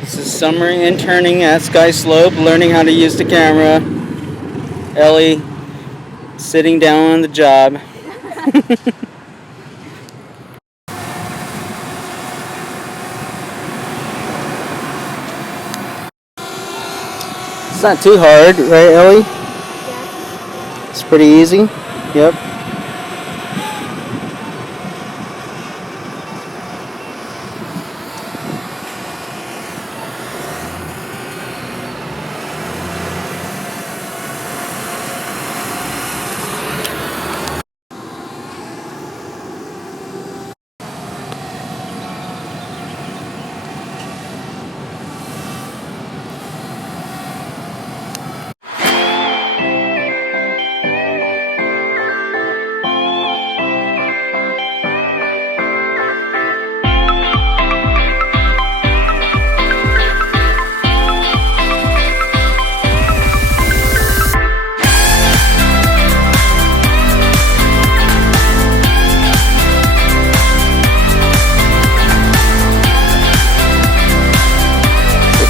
This is summer interning at Sky Slope, learning how to use the camera. Ellie sitting down on the job. It's not too hard, right, Ellie? It's pretty easy. Yep.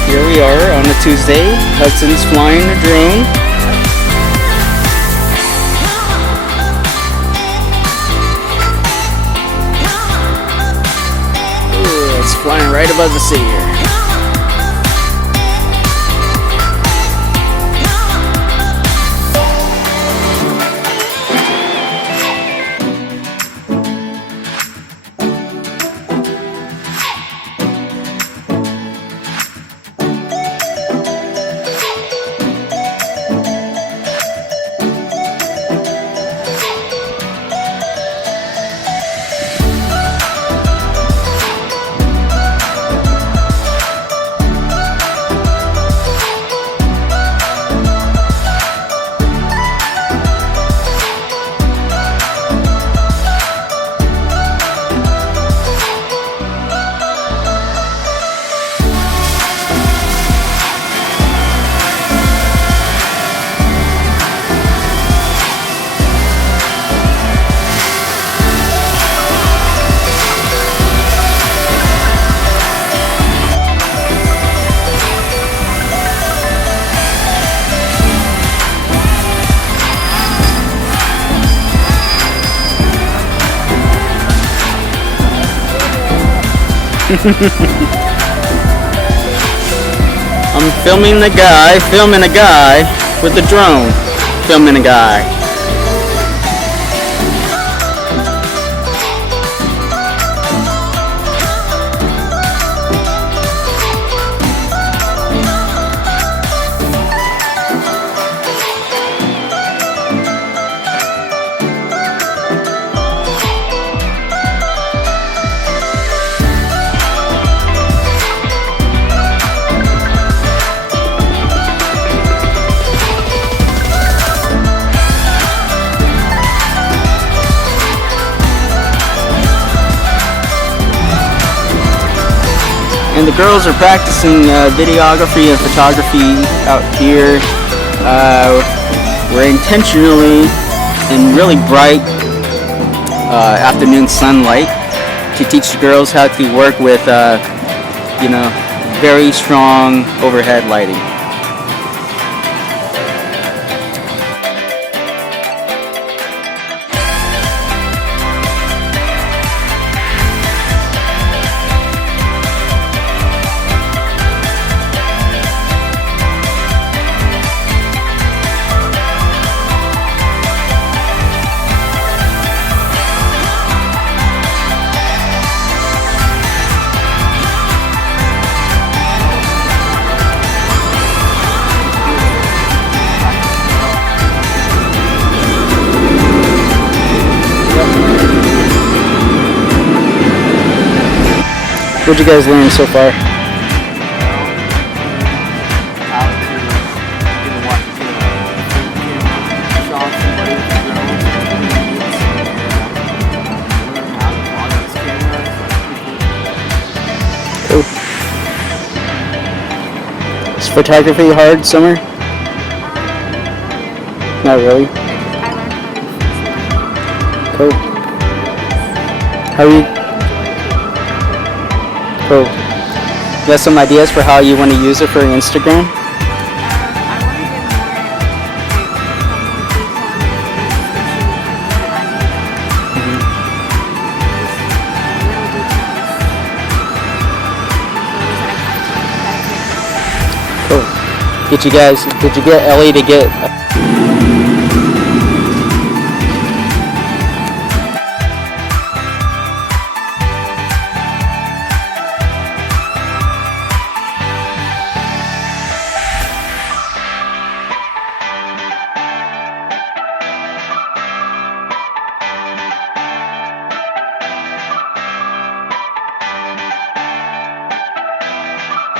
Here we are on a Tuesday. Hudson's flying a drone. Ooh, it's flying right above the sea here. I'm filming a guy with the drone, filming a guy. And the girls are practicing videography and photography out here. We're intentionally in really bright afternoon sunlight to teach the girls how to work with, very strong overhead lighting. What'd you guys learn so far? Cool. Is photography hard, Summer? Not really. Cool. How are you? Cool. You have some ideas for how you want to use it for Instagram? I want to get more, Cool. Did you get Ellie to get